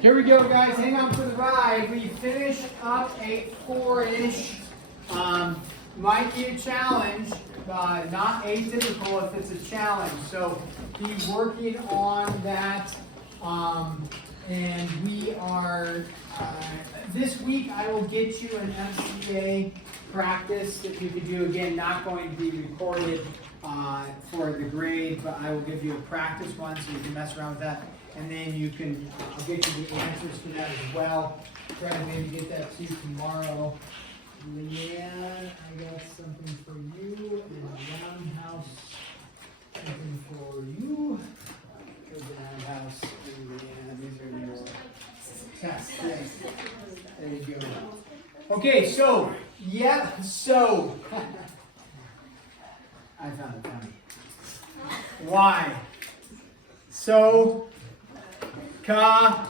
Here we go, guys. Hang on for the ride. We finished up a 4-ish. Might be a challenge, not atypical if it's a challenge. So be working on that. And we are, this week I will get you an MCA practice that you can do. Again, not going to be recorded for the grade, but I will give you a practice one so you can mess around with that. And then you can, I'll get you the answers to that as well. Try to maybe get that to you tomorrow. Leanne, I got something for you. And Roundhouse, something for you. Good Roundhouse and Leanne. These are your tests. Yes. There you go. Okay, so, I found it funny. Why? So, Toa.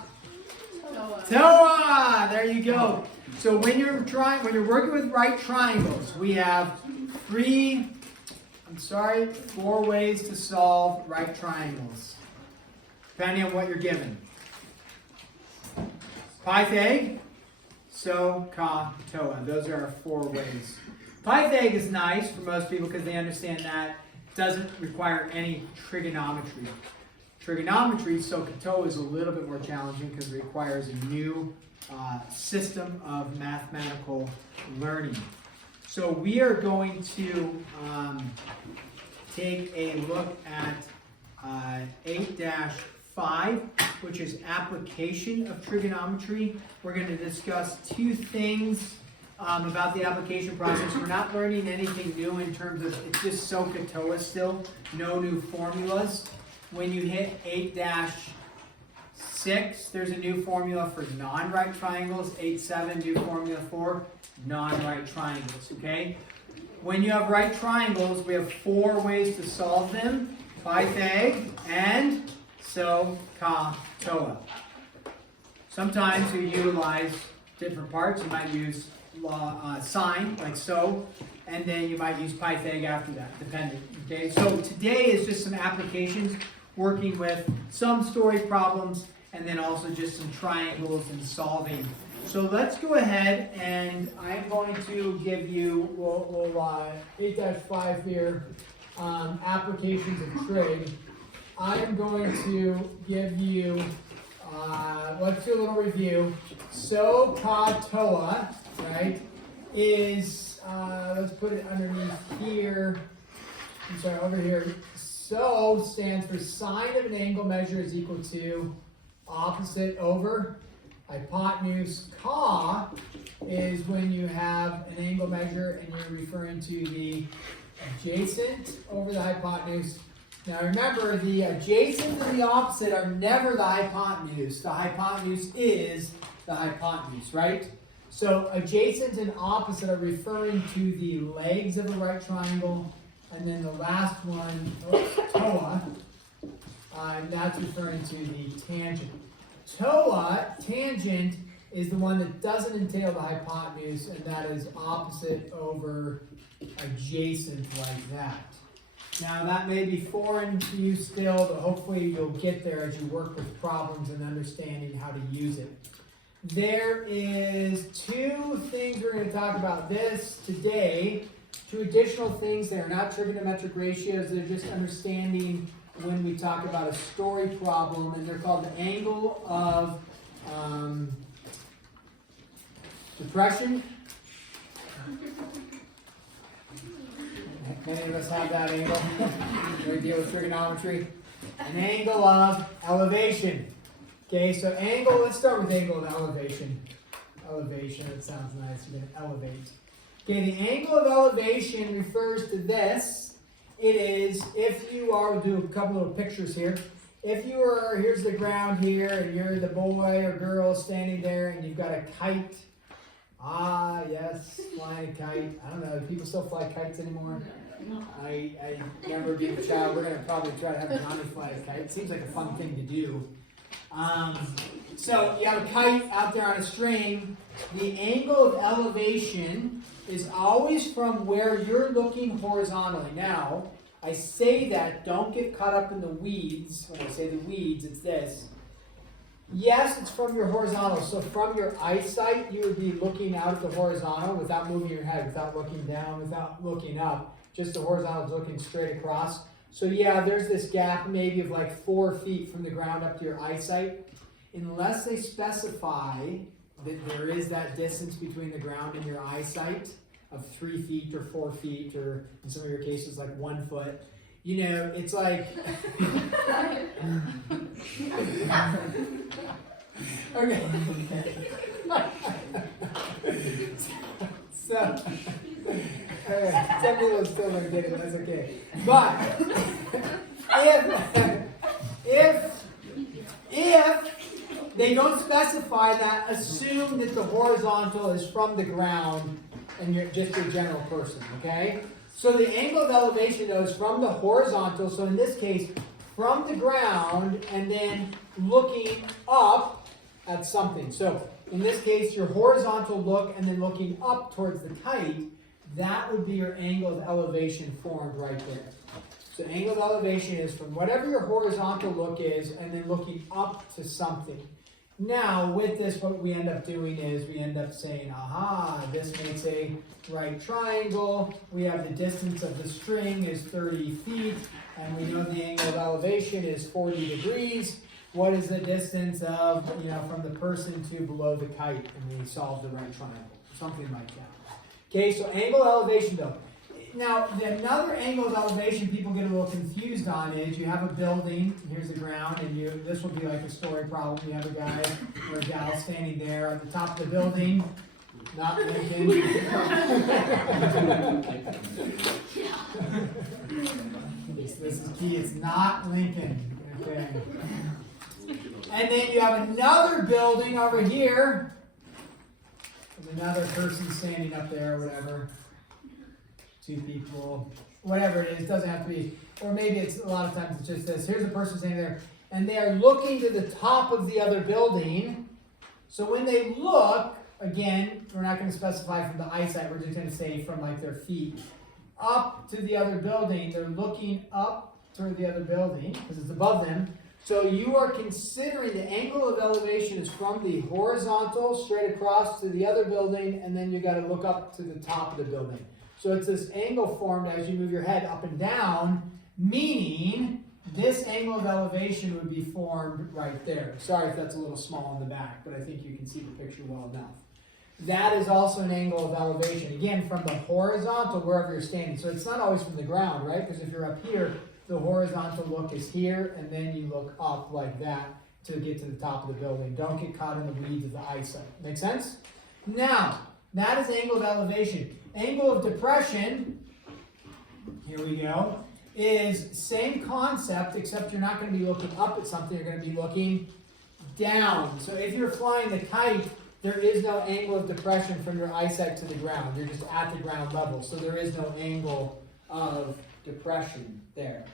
There you go. So when you're working with right triangles, we have four ways to solve right triangles, depending on what you're given. Pythag, so, ka, toa. Those are our 4 ways. Pythag is nice for most people because they understand that it doesn't require any trigonometry. Trigonometry, so toa, is a little bit more challenging because it requires a new system of mathematical learning. So we are going to take a look at 8-5, which is application of trigonometry. We're going to discuss 2 things about the application process. We're not learning anything new in terms of, it's just SOHCAHTOA toa still, no new formulas. When you hit 8-6, there's a new formula for non-right triangles. 8-7, new formula for non-right triangles, okay? When you have right triangles, we have 4 ways to solve them. Pythag and SOHCAHTOA. Sometimes you utilize different parts. You might use sign, like so, and then you might use Pythag after that, depending, okay? So today is just some applications, working with some story problems, and then also just some triangles and solving. So let's go ahead, and I'm going to give you 8-5 here, applications of trig. I am going to give you, let's do a little review. SOHCAHTOA, right, is, let's put it underneath here, I'm sorry, over here. So stands for sine of an angle measure is equal to opposite over hypotenuse. Ka is when you have an angle measure and you're referring to the adjacent over the hypotenuse. Now remember, the adjacent and the opposite are never the hypotenuse. The hypotenuse is the hypotenuse, right? So adjacent and opposite are referring to the legs of a right triangle. And then the last one, toa, that's referring to the tangent. Toa, tangent, is the one that doesn't entail the hypotenuse, and that is opposite over adjacent like that. Now that may be foreign to you still, but hopefully you'll get there as you work with problems and understanding how to use it. There is 2 things we're going to talk about this today. 2 additional things. They are not trigonometric ratios. They're just understanding when we talk about a story problem, and they're called the angle of depression. Many of us have that angle when we deal with trigonometry. An angle of elevation. Okay, so angle, let's start with angle of elevation. Elevation, that sounds nice. You're going to elevate. Okay, the angle of elevation refers to this. It is, if you are, we'll do a couple little pictures here. If you are, here's the ground here, and you're the boy or girl standing there, and you've got a kite. Ah, yes, flying a kite. I don't know, do people still fly kites anymore? No. I remember being a child. We're going to probably try to have Johnny fly a kite. It seems like a fun thing to do. So you have a kite out there on a string. The angle of elevation is always from where you're looking horizontally. Now, I say that, don't get caught up in the weeds. When I say the weeds, it's this. Yes, it's from your horizontal. So from your eyesight, you would be looking out at the horizontal without moving your head, without looking down, without looking up. Just the horizontal is looking straight across. So yeah, there's this gap maybe of like 4 feet from the ground up to your eyesight. Unless they specify that there is that distance between the ground and your eyesight of 3 feet or 4 feet, or in some of your cases like 1 foot. You know, it's like, okay. So, some people still don't get it, that's okay. But, if they don't specify that, assume that the horizontal is from the ground and you're just a general person, okay? So the angle of elevation though is from the horizontal, so in this case, from the ground and then looking up at something. So in this case, your horizontal look and then looking up towards the kite, that would be your angle of elevation formed right there. So angle of elevation is from whatever your horizontal look is and then looking up to something. Now, with this, what we end up doing is we end up saying, aha, this makes a right triangle. We have the distance of the string is 30 feet, and we know the angle of elevation is 40 degrees. What is the distance of, from the person to below the kite? And we solve the right triangle, something like that. Okay, so angle of elevation, though. Now, another angle of elevation people get a little confused on is you have a building, here's the ground, and this will be like a story problem. You have a guy or a gal standing there at the top of the building, not Lincoln. This is key, it's not Lincoln. Okay. And then you have another building over here, with another person standing up there or whatever. 2 people, whatever it is, doesn't have to be, or maybe it's a lot of times it's just this. Here's a person standing there, and they are looking to the top of the other building. So when they look, again, we're not going to specify from the eyesight, we're just going to say from like their feet up to the other building. They're looking up toward the other building because it's above them. So you are considering the angle of elevation is from the horizontal straight across to the other building, and then you got to look up to the top of the building. So it's this angle formed as you move your head up and down, meaning this angle of elevation would be formed right there. Sorry if that's a little small in the back, but I think you can see the picture well enough. That is also an angle of elevation. Again, from the horizontal, wherever you're standing. So it's not always from the ground, right? Because if you're up here, the horizontal look is here, and then you look up like that to get to the top of the building. Don't get caught in the weeds of the eyesight. Make sense? Now, that is angle of elevation. Angle of depression, here we go, is same concept, except you're not going to be looking up at something, you're going to be looking down. So if you're flying the kite, there is no angle of depression from your eyesight to the ground. You're just at the ground level, so there is no angle of depression there.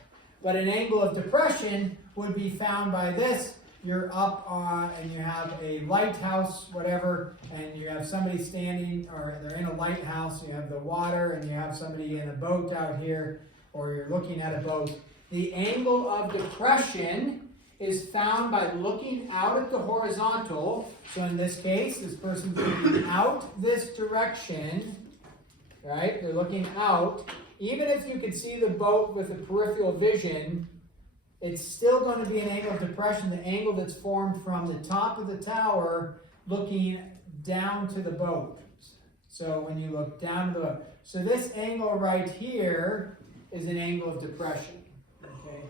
But an angle of depression would be found by this. You're up on, and you have a lighthouse, whatever, and you have somebody standing, or they're in a lighthouse, you have the water, and you have somebody in a boat out here, or you're looking at a boat. The angle of depression is found by looking out at the horizontal. So in this case, this person's looking out this direction, right? They're looking out. Even if you could see the boat with a peripheral vision, it's still going to be an angle of depression, the angle that's formed from the top of the tower looking down to the boat. So when you look down to the boat. So this angle right here is an angle of depression. Okay.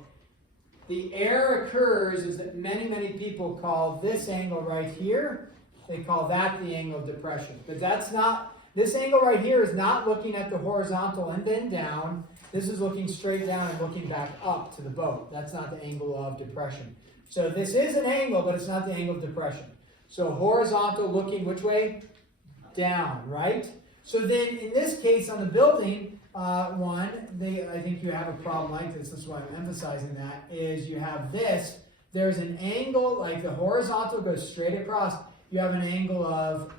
The error occurs is that many people call this angle right here, they call that the angle of depression. But that's not, this angle right here is not looking at the horizontal and then down. This is looking straight down and looking back up to the boat. That's not the angle of depression. So this is an angle, but it's not the angle of depression. So horizontal looking which way? Down, right? So then in this case on the building one, I think you have a problem like this. That's why I'm emphasizing that, is you have this. There's an angle, like the horizontal goes straight across. You have an angle of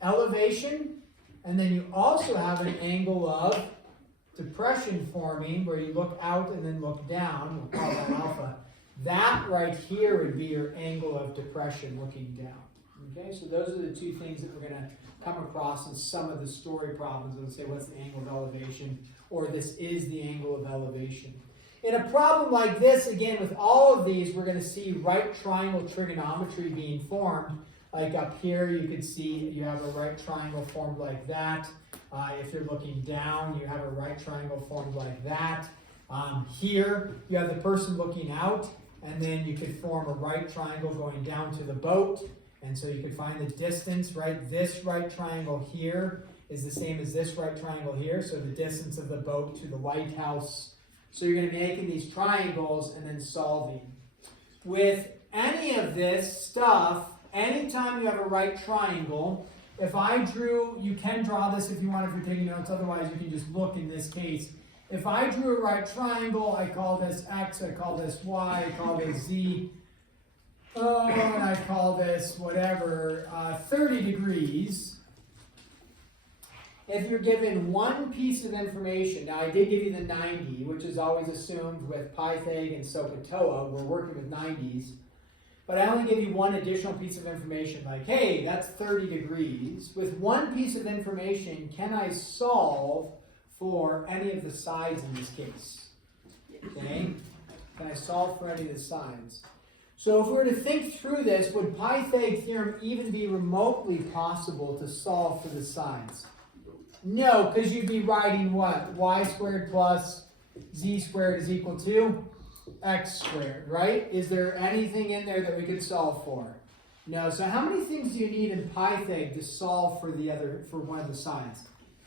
elevation, and then you also have an angle of depression forming where you look out and then look down. We'll call that alpha. That right here would be your angle of depression looking down. Okay, so those are the two things that we're going to come across in some of the story problems. It'll say what's the angle of elevation, or this is the angle of elevation. In a problem like this, again, with all of these, we're going to see right triangle trigonometry being formed. Like up here, you can see you have a right triangle formed like that. If you're looking down, you have a right triangle formed like that. Here, you have the person looking out, and then you could form a right triangle going down to the boat. And so you could find the distance, right? This right triangle here is the same as this right triangle here. So the distance of the boat to the lighthouse. So you're going to be making these triangles and then solving. With any of this stuff, anytime you have a right triangle, if I drew, you can draw this if you want, if you're taking notes, otherwise you can just look in this case. If I drew a right triangle, I call this X, I call this Y, I call this Z, and I call this whatever, 30 degrees. If you're given one piece of information, now I did give you the 90, which is always assumed with Pythag and SOHCAHTOA, we're working with 90s. But I only give you one additional piece of information, like, hey, that's 30 degrees. With one piece of information, can I solve for any of the sides in this case? Okay? Can I solve for any of the sides? So if we were to think through this, would Pythag theorem even be remotely possible to solve for the sides? No, because you'd be writing what? Y squared plus Z squared is equal to X squared, right? Is there anything in there that we could solve for? No. So how many things do you need in Pythag to solve for one of the sides?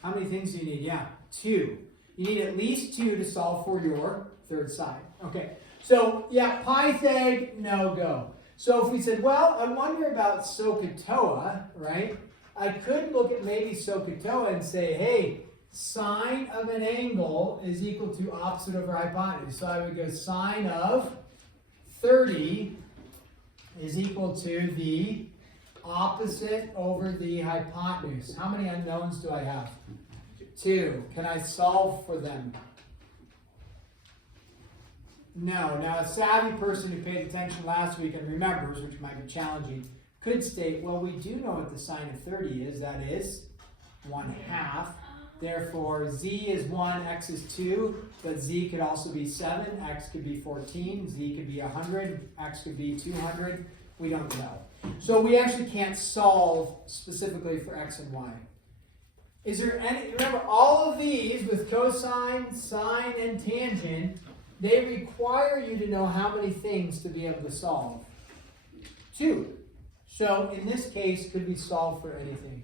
How many things do you need? Yeah, 2. You need at least 2 to solve for your third side. Okay. So yeah, Pythag, no go. So if we said, well, I wonder about SOHCAHTOA, right? I could look at maybe SOHCAHTOA and say, hey, sine of an angle is equal to opposite over hypotenuse. So I would go sine of 30 is equal to the opposite over the hypotenuse. How many unknowns do I have? 2. Can I solve for them? No. Now, a savvy person who paid attention last week and remembers, which might be challenging, could state, well, we do know what the sine of 30 is. That is 1/2. Therefore, z is 1, x is 2, but z could also be 7, x could be 14, z could be 100, x could be 200. We don't know. So we actually can't solve specifically for x and y. Is there any, remember all of these with cosine, sine, and tangent, they require you to know how many things to be able to solve. 2. So in this case, could we solve for anything?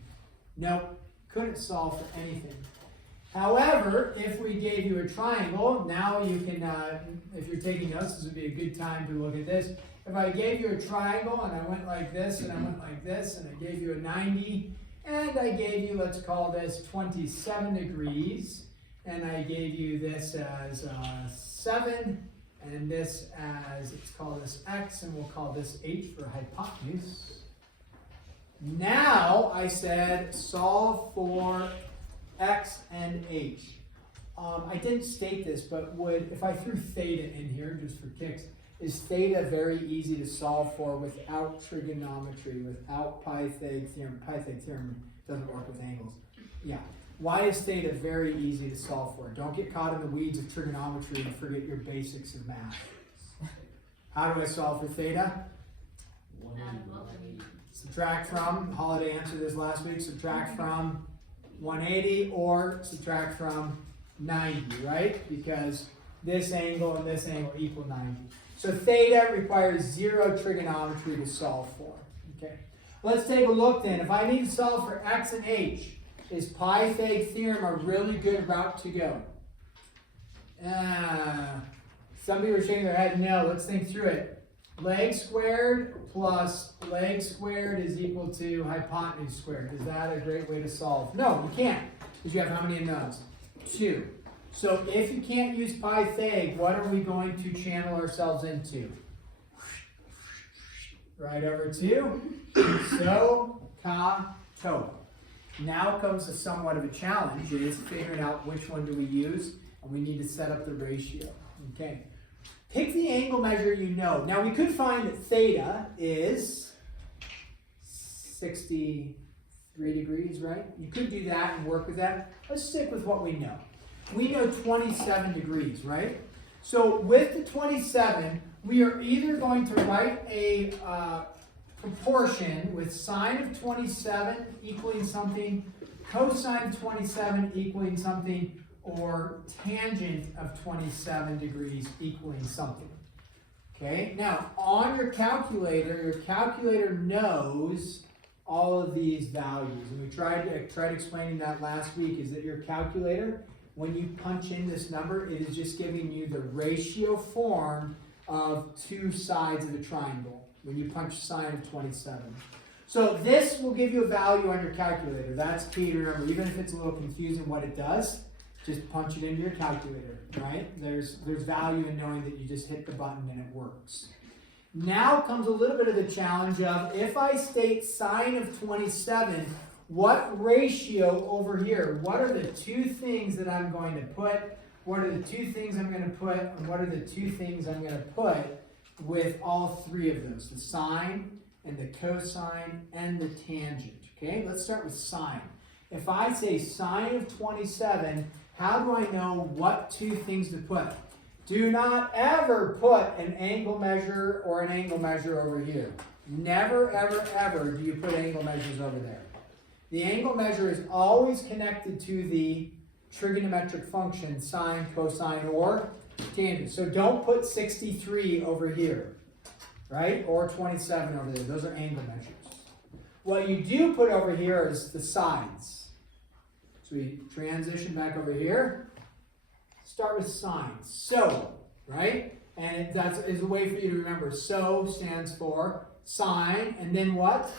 Nope, couldn't solve for anything. However, if we gave you a triangle, now you can, if you're taking notes, this would be a good time to look at this. If I gave you a triangle and I went like this and I went like this and I gave you a 90 and I gave you, let's call this 27 degrees, and I gave you this as 7 and this as, let's call this x, and we'll call this h for hypotenuse. Now I said solve for x and h. I didn't state this, but if I threw theta in here just for kicks, is theta very easy to solve for without trigonometry, without Pythag theorem? Pythag theorem doesn't work with angles. Yeah. Why is theta very easy to solve for? Don't get caught in the weeds of trigonometry and forget your basics of math. How do I solve for theta? Subtract from, Holiday answered this last week, subtract from 180 or subtract from 90, right? Because this angle and this angle equal 90. So theta requires 0 trigonometry to solve for. Okay. Let's take a look then. If I need to solve for x and h, is Pythag theorem a really good route to go? Some people are shaking their head. No, let's think through it. Leg squared plus leg squared is equal to hypotenuse squared. Is that a great way to solve? No, you can't. Because you have how many unknowns? 2. So if you can't use Pythag, what are we going to channel ourselves into? Right over to SOHCAHTOA. Now comes somewhat of a challenge, is figuring out which one do we use, and we need to set up the ratio. Okay. Pick the angle measure you know. Now we could find that theta is 63 degrees, right? You could do that and work with that. Let's stick with what we know. We know 27 degrees, right? So with the 27, we are either going to write a proportion with sine of 27 equaling something, cosine of 27 equaling something, or tangent of 27 degrees equaling something. Okay, now on your calculator knows all of these values. And we tried explaining that last week, is that your calculator, when you punch in this number, it is just giving you the ratio form of two sides of a triangle when you punch sine of 27. So this will give you a value on your calculator. That's key to remember. Even if it's a little confusing what it does, just punch it into your calculator, right? There's value in knowing that you just hit the button and it works. Now comes a little bit of the challenge of, if I state sine of 27, what ratio over here? What are the two things that I'm going to put? What are the two things I'm going to put? And what are the two things I'm going to put with all three of those? The sine and the cosine and the tangent. Okay, let's start with sine. If I say sine of 27, how do I know what two things to put? Do not ever put an angle measure or an angle measure over here. Never, ever, ever do you put angle measures over there. The angle measure is always connected to the trigonometric function, sine, cosine, or tangent. So don't put 63 over here, right? Or 27 over there. Those are angle measures. What you do put over here is the sides. So we transition back over here. Start with sine. So, right? And that is a way for you to remember. So stands for sine, and then what?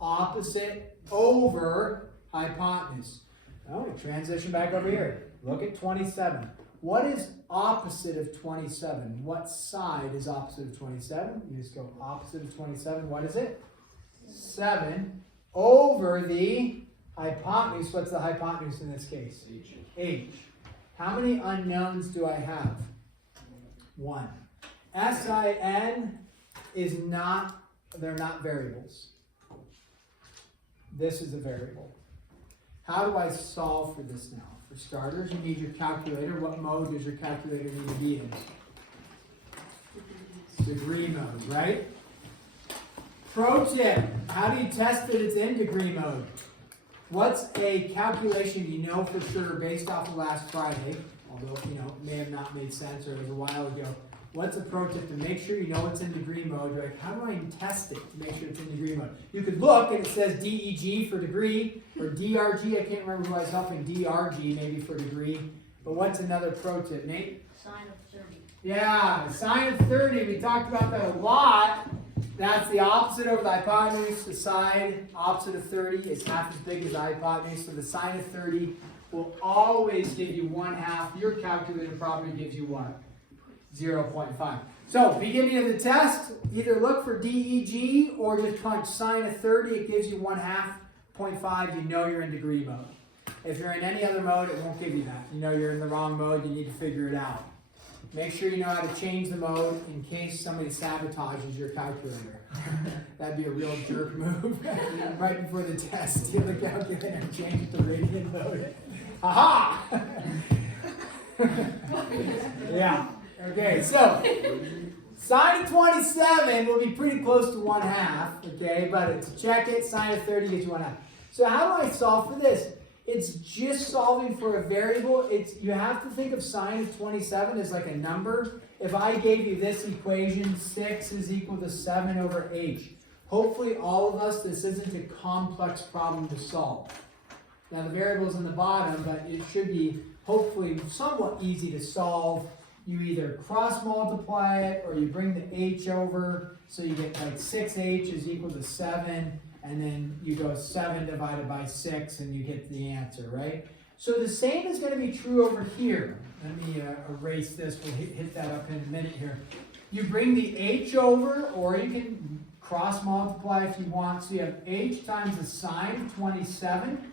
Opposite over hypotenuse. Oh, we transition back over here. Look at 27. What is opposite of 27? What side is opposite of 27? You just go opposite of 27. What is it? 7 over the hypotenuse. What's the hypotenuse in this case? H. How many unknowns do I have? 1. SIN is not, they're not variables. This is a variable. How do I solve for this now? For starters, you need your calculator. What mode does your calculator need to be in? Degree mode, right? Pro tip, how do you test that it's in degree mode? What's a calculation you know for sure based off of last Friday, although it may have not made sense or it was a while ago. What's a pro tip to make sure you know it's in degree mode? You're like, how do I test it to make sure it's in degree mode? You could look and it says DEG for degree, or DRG, I can't remember who I was helping, DRG maybe for degree. But what's another pro tip, Nate? Sine of 30. Yeah, sine of 30, we talked about that a lot. That's the opposite over the hypotenuse. The side opposite of 30 is half as big as the hypotenuse. So the sine of 30 will always give you 1/2. Your calculator probably gives you what? 0.5. So beginning of the test, either look for DEG or just punch sine of 30. It gives you 1/2, 0.5. You know you're in degree mode. If you're in any other mode, it won't give you that. You know you're in the wrong mode. You need to figure it out. Make sure you know how to change the mode in case somebody sabotages your calculator. That'd be a real jerk move. Right before the test, steal the calculator and change it to radian mode. Aha! Yeah. Okay, so sine of 27 will be pretty close to 1/2, okay? But to check it, sine of 30 gets you 1/2. So how do I solve for this? It's just solving for a variable. You have to think of sine of 27 as like a number. If I gave you this equation, 6 is equal to 7 over h. Hopefully all of us, this isn't a complex problem to solve. Now the variable's in the bottom, but it should be hopefully somewhat easy to solve. You either cross multiply it or you bring the h over, so you get like 6h is equal to 7. And then you go 7 divided by 6 and you get the answer, right? So the same is going to be true over here. Let me erase this. We'll hit that up in a minute here. You bring the h over, or you can cross multiply if you want. So you have h times the sine of 27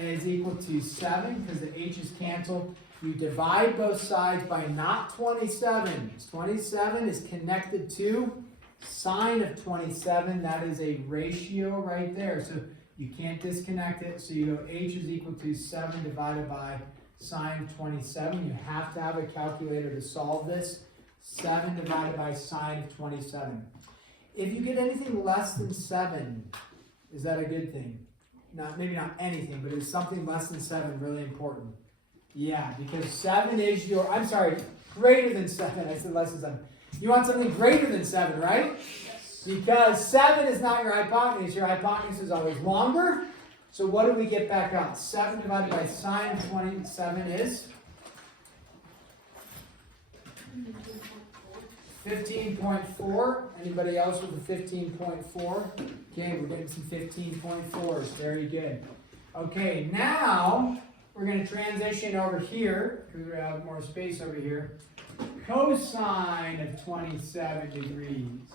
is equal to 7 because the h's cancel. You divide both sides by not 27. 27 is connected to sine of 27. That is a ratio right there. So you can't disconnect it. So you go h is equal to 7 divided by sine of 27. You have to have a calculator to solve this. 7 divided by sine of 27. If you get anything less than 7, is that a good thing? Maybe not anything, but is something less than 7 really important? Yeah, because 7 is your, I'm sorry, greater than 7. I said less than 7. You want something greater than 7, right? Yes. Because 7 is not your hypotenuse. Your hypotenuse is always longer. So what do we get back out? 7 divided by sine of 27 is 15.4. Anybody else with a 15.4? Okay, we're getting some 15.4s. Very good. Okay, now we're going to transition over here, because we have more space over here. Cosine of 27 degrees.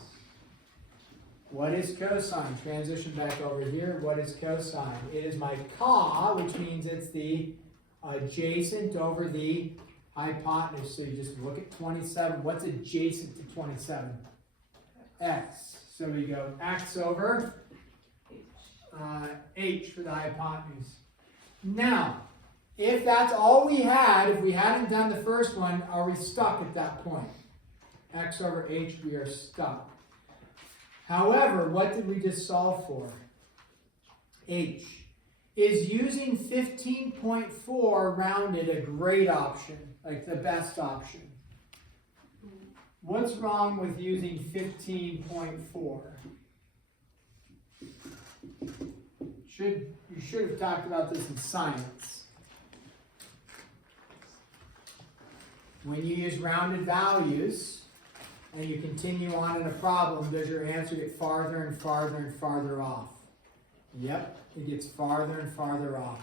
What is cosine? Transition back over here. What is cosine? It is my ca, which means it's the adjacent over the hypotenuse. So you just look at 27. What's adjacent to 27? X. So we go x over h for the hypotenuse. Now, if that's all we had, if we hadn't done the first one, are we stuck at that point? X over h, we are stuck. However, what did we just solve for? H. Is using 15.4 rounded a great option, like the best option? What's wrong with using 15.4? You should have talked about this in science. When you use rounded values and you continue on in a problem, does your answer get farther and farther and farther off? Yep, it gets farther and farther off.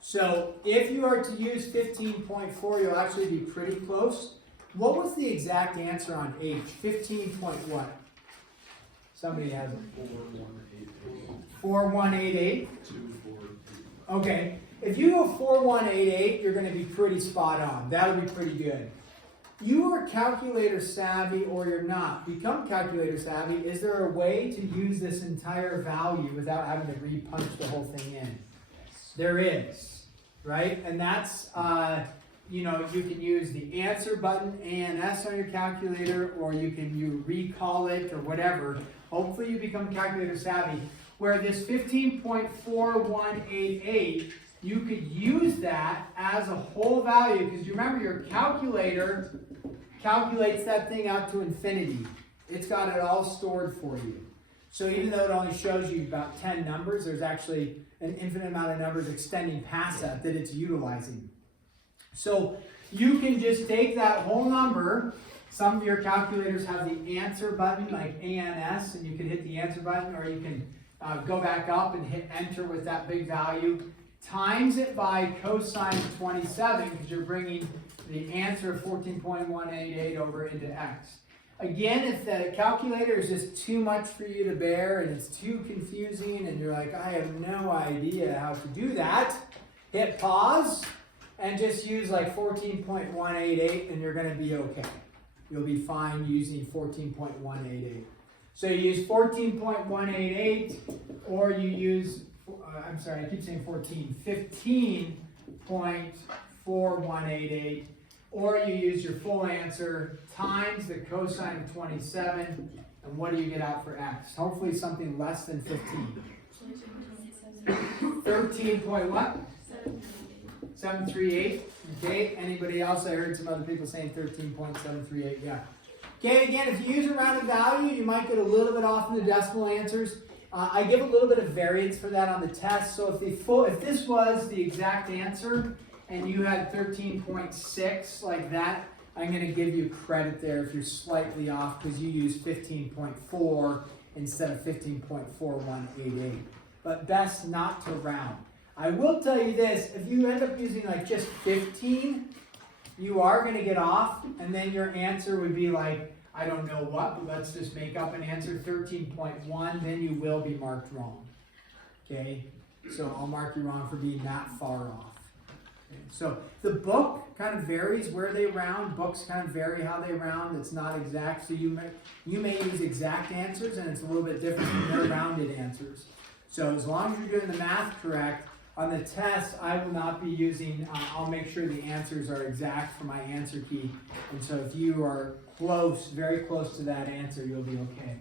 So if you are to use 15.4, you'll actually be pretty close. What was the exact answer on H? 15 point what? Somebody has it. 4188. 4188. Okay. If you go 4188, you're going to be pretty spot on. That'll be pretty good. You are calculator savvy or you're not. Become calculator savvy. Is there a way to use this entire value without having to re-punch the whole thing in? There is, right? And that's, you can use the answer button, A and S on your calculator, or you recall it or whatever. Hopefully you become calculator savvy. Where this 15.4188, you could use that as a whole value, because you remember your calculator calculates that thing out to infinity. It's got it all stored for you. So even though it only shows you about 10 numbers, there's actually an infinite amount of numbers extending past that it's utilizing. So you can just take that whole number. Some of your calculators have the answer button, like ANS, and you can hit the answer button, or you can go back up and hit enter with that big value. Times it by cosine of 27, because you're bringing the answer of 14.188 over into x. Again, if the calculator is just too much for you to bear and it's too confusing and you're like, I have no idea how to do that, hit pause and just use like 14.188 and you're going to be okay. You'll be fine using 14.188. So you use 14.188 or you use, I'm sorry, I keep saying 15.4188, or you use your full answer times the cosine of 27, and what do you get out for x? Hopefully something less than 15. 13 point what? 738. Okay, anybody else? I heard some other people saying 13.738, yeah. Okay, again, if you use a rounded value, you might get a little bit off in the decimal answers. I give a little bit of variance for that on the test. So if this was the exact answer and you had 13.6 like that, I'm going to give you credit there if you're slightly off because you used 15.4 instead of 15.4188. But best not to round. I will tell you this, if you end up using like just 15, you are going to get off, and then your answer would be like, I don't know what, but let's just make up an answer, 13.1, then you will be marked wrong. Okay? So I'll mark you wrong for being that far off. So the book kind of varies where they round. Books kind of vary how they round. It's not exact. So you may use exact answers, and it's a little bit different from their rounded answers. So as long as you're doing the math correct, on the test, I will not be using, I'll make sure the answers are exact for my answer key. And so if you are close, very close to that answer, you'll be okay.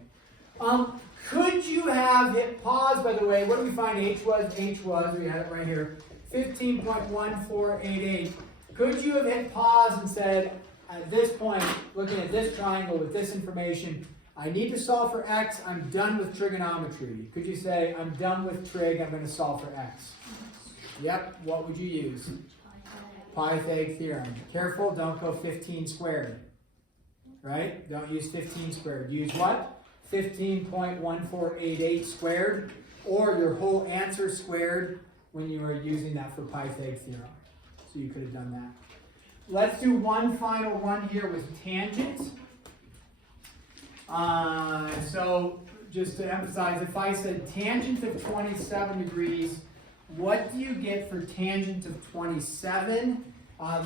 Could you have hit pause, by the way? What do we find H was? H was, we had it right here, 15.1488. Could you have hit pause and said, at this point, looking at this triangle with this information, I need to solve for x, I'm done with trigonometry. Could you say, I'm done with trig, I'm going to solve for x? Yep, what would you use? Pythag theorem. Careful, don't go 15 squared. Right? Don't use 15 squared. Use what? 15.1488 squared, or your whole answer squared when you are using that for Pythag theorem. So you could have done that. Let's do one final one here with tangent. So just to emphasize, if I said tangent of 27 degrees, what do you get for tangent of 27?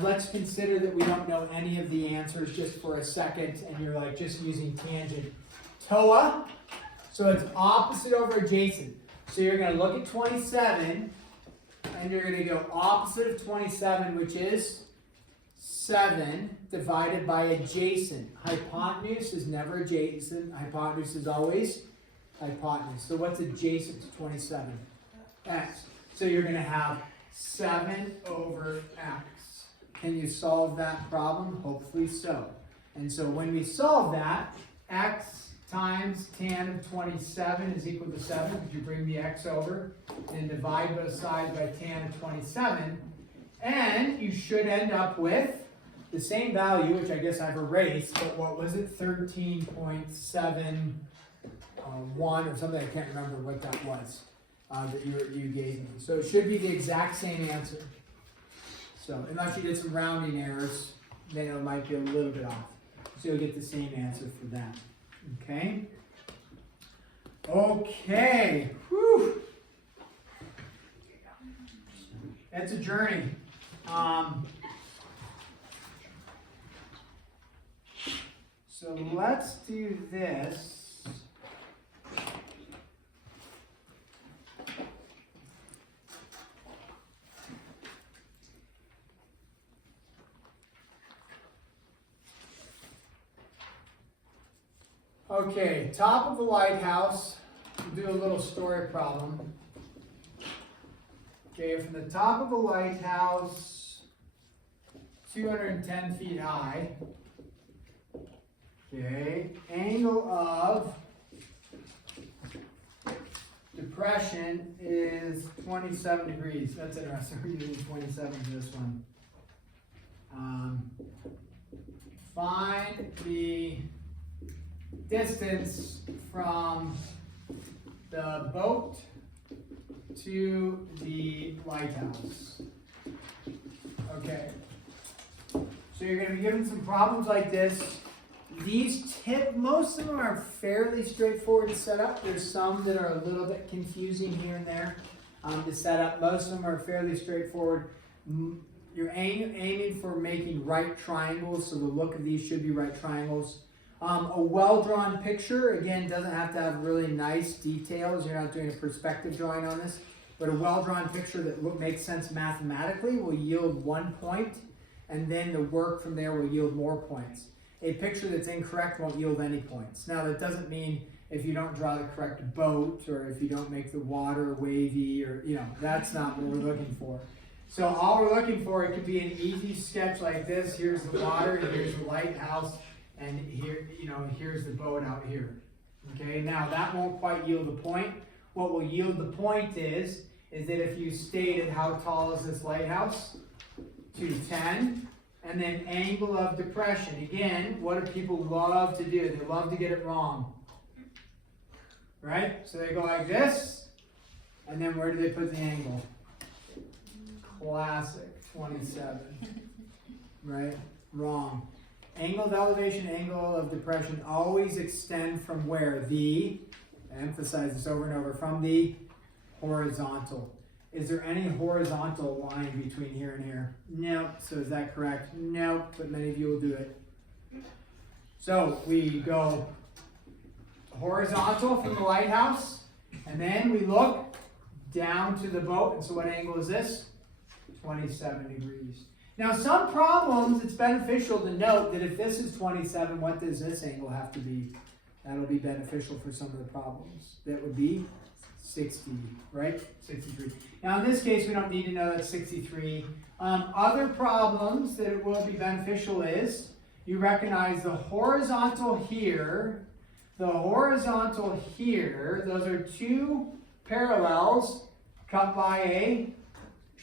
Let's consider that we don't know any of the answers just for a second, and you're like just using tangent. TOA, so it's opposite over adjacent. So you're going to look at 27, and you're going to go opposite of 27, which is 7 divided by adjacent. Hypotenuse is never adjacent. Hypotenuse is always hypotenuse. So what's adjacent to 27? X. So you're going to have 7 over x. Can you solve that problem? Hopefully so. And so when we solve that, x times tan of 27 is equal to 7, because you bring the x over and divide both sides by tan of 27. And you should end up with the same value, which I guess I've erased, but what was it? 13.71 or something. I can't remember what that was. That you gave me. So it should be the exact same answer. So unless you did some rounding errors, then it might be a little bit off. So you'll get the same answer for that. Okay? Okay. Whew. That's a journey. So let's do this. Okay, top of the lighthouse, we'll do a little story problem. Okay, from the top of the lighthouse, 210 feet high. Okay, angle of depression is 27 degrees. That's interesting. We're using 27 for this one. Find the distance from the boat to the lighthouse. Okay. So you're going to be given some problems like this. Most of them are fairly straightforward to set up. There's some that are a little bit confusing here and there to set up. Most of them are fairly straightforward. You're aiming for making right triangles, so the look of these should be right triangles. A well-drawn picture, again, doesn't have to have really nice details. You're not doing a perspective drawing on this, but a well-drawn picture that makes sense mathematically will yield 1 point, and then the work from there will yield more points. A picture that's incorrect won't yield any points. Now, that doesn't mean if you don't draw the correct boat, or if you don't make the water wavy, or, that's not what we're looking for. So all we're looking for, it could be an easy sketch like this. Here's the water, and here's the lighthouse. And here, here's the boat out here. Okay, now that won't quite yield a point. What will yield the point is that if you stated how tall is this lighthouse? 210. And then angle of depression. Again, what do people love to do? They love to get it wrong. Right? So they go like this. And then where do they put the angle? Classic 27. Right? Wrong. Angle of elevation, angle of depression always extend from where? I emphasize this over and over, from the horizontal. Is there any horizontal line between here and here? No. So is that correct? No, but many of you will do it. So we go horizontal from the lighthouse, and then we look down to the boat. And so what angle is this? 27 degrees. Now some problems, it's beneficial to note that if this is 27, what does this angle have to be? That'll be beneficial for some of the problems. That would be 60, right? 63. Now in this case, we don't need to know that's 63. Other problems that it will be beneficial is, you recognize the horizontal here, those are two parallels cut by a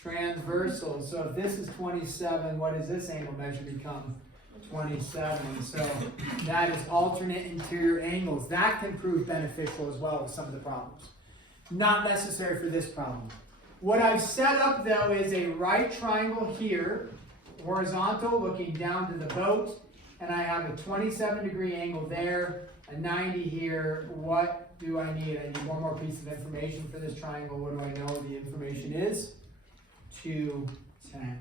transversal. So if this is 27, what does this angle measure become? 27. So that is alternate interior angles. That can prove beneficial as well with some of the problems. Not necessary for this problem. What I've set up though is a right triangle here, horizontal, looking down to the boat, and I have a 27-degree angle there, a 90 here. What do I need? I need one more piece of information for this triangle. What do I know the information is? 210.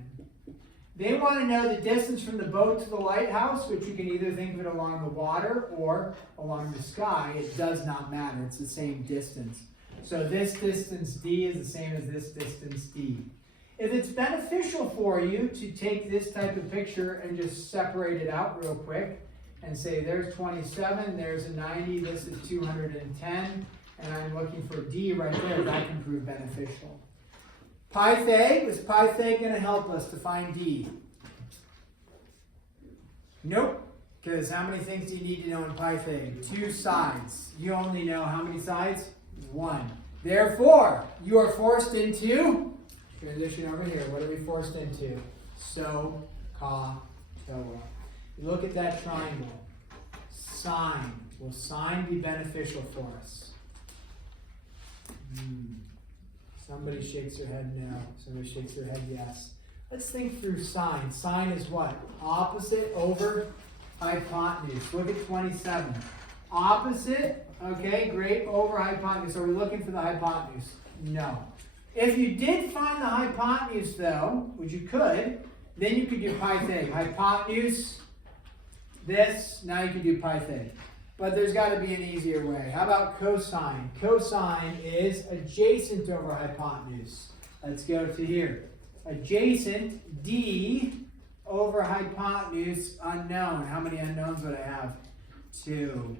They want to know the distance from the boat to the lighthouse, which you can either think of it along the water or along the sky. It does not matter. It's the same distance. So this distance D is the same as this distance D. If it's beneficial for you to take this type of picture and just separate it out real quick and say there's 27, there's a 90, this is 210, and I'm looking for D right there, that can prove beneficial. Pythag, is Pythag going to help us to find D? Nope, because how many things do you need to know in Pythag? 2 sides. You only know how many sides? 1. Therefore, you are forced into, transition over here, what are we forced into? So, ka, toa. Look at that triangle. Sine. Will sine be beneficial for us? Somebody shakes their head no. Somebody shakes their head yes. Let's think through sine. Sine is what? Opposite over hypotenuse. Look at 27. Opposite, okay, great, over hypotenuse. Are we looking for the hypotenuse? No. If you did find the hypotenuse though, which you could, then you could do Pythag. Hypotenuse, this, now you can do Pythag. But there's got to be an easier way. How about cosine? Cosine is adjacent over hypotenuse. Let's go to here. Adjacent, D over hypotenuse, unknown. How many unknowns would I have? 2.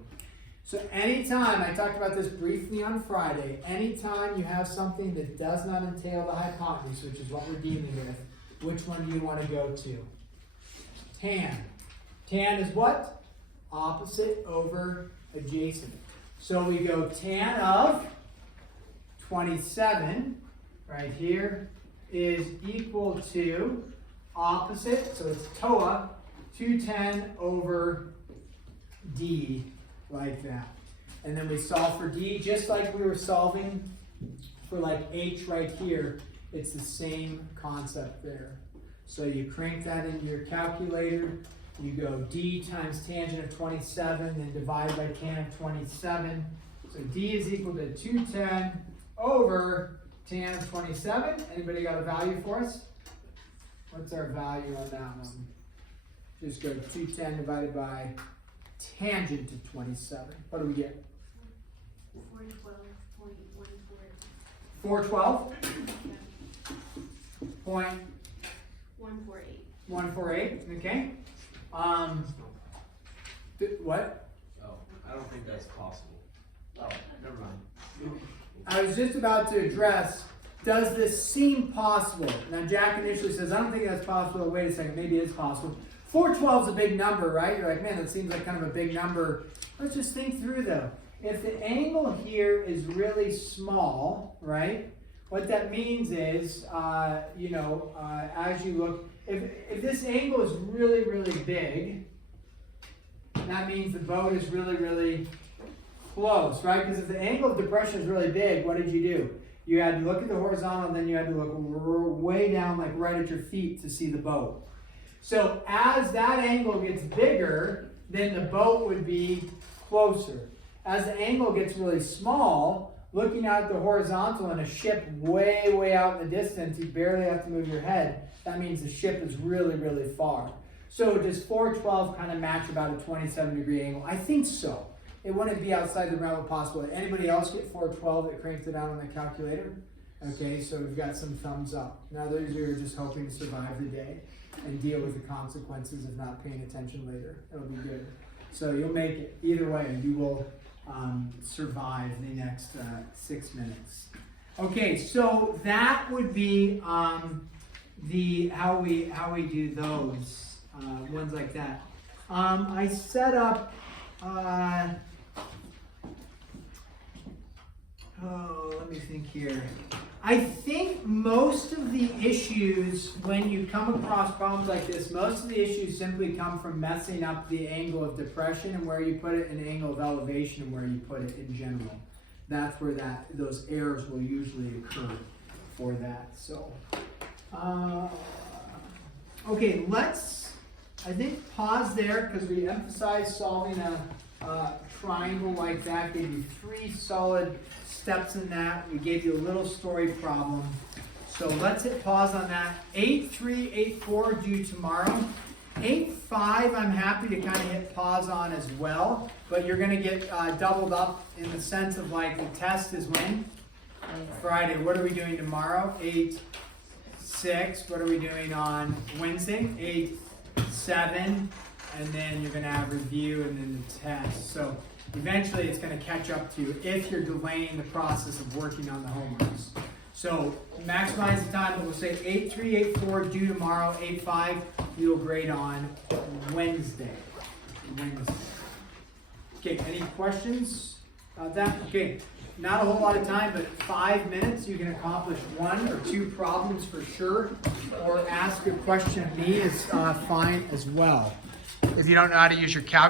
So anytime, I talked about this briefly on Friday, anytime you have something that does not entail the hypotenuse, which is what we're dealing with, which one do you want to go to? Tan. Tan is what? Opposite over adjacent. So we go tan of 27, right here, is equal to opposite, so it's TOA, 210 over D, like that. And then we solve for D, just like we were solving for like H right here. It's the same concept there. So you crank that into your calculator. You go D times tangent of 27, then divide by tan of 27. So D is equal to 210 over tan of 27. Anybody got a value for us? What's our value on that one? Just go 210 divided by tangent of 27. What do we get? 412.148. 412? Point 148. 148, okay. What? Oh, I don't think that's possible. Oh, never mind. I was just about to address, does this seem possible? Now Jack initially says, I don't think that's possible. Wait a second, maybe it is possible. 412 is a big number, right? You're like, man, that seems like kind of a big number. Let's just think through though. If the angle here is really small, right? What that means is, as you look, if this angle is really, really big, that means the boat is really, really close, right? Because if the angle of depression is really big, what did you do? You had to look at the horizontal, and then you had to look way down, like right at your feet to see the boat. So as that angle gets bigger, then the boat would be closer. As the angle gets really small, looking out at the horizontal and a ship way, way out in the distance, you barely have to move your head. That means the ship is really, really far. So does 412 kind of match about a 27-degree angle? I think so. It wouldn't be outside the realm of possibility. Anybody else get 412 that cranked it out on the calculator? Okay, so we've got some thumbs up. Now those are just hoping to survive the day and deal with the consequences of not paying attention later. It'll be good. So you'll make it. Either way, you will survive the next 6 minutes. Okay, so that would be the how we do those ones like that. I set up. Let me think here. I think most of the issues, when you come across problems like this, most of the issues simply come from messing up the angle of depression and where you put it, and the angle of elevation and where you put it in general. That's where those errors will usually occur for that. So, okay, let's, I think, pause there because we emphasized solving a triangle like that. Gave you 3 solid steps in that. We gave you a little story problem. So let's hit pause on that. 8-3, 8-4 due tomorrow. 8-5 I'm happy to kind of hit pause on as well, but you're going to get doubled up in the sense of like the test is when? Friday. What are we doing tomorrow? 8-6. What are we doing on Wednesday? 8-7. And then you're going to have review and then the test. So eventually it's going to catch up to you if you're delaying the process of working on the homeworks. So maximize the time, but we'll say 8-3, 8-4 due tomorrow, 8-5 you'll grade on Wednesday. Okay, any questions about that? Okay, not a whole lot of time, but 5 minutes you can accomplish 1 or 2 problems for sure, or ask a question of me is fine as well. If you don't know how to use your calculator,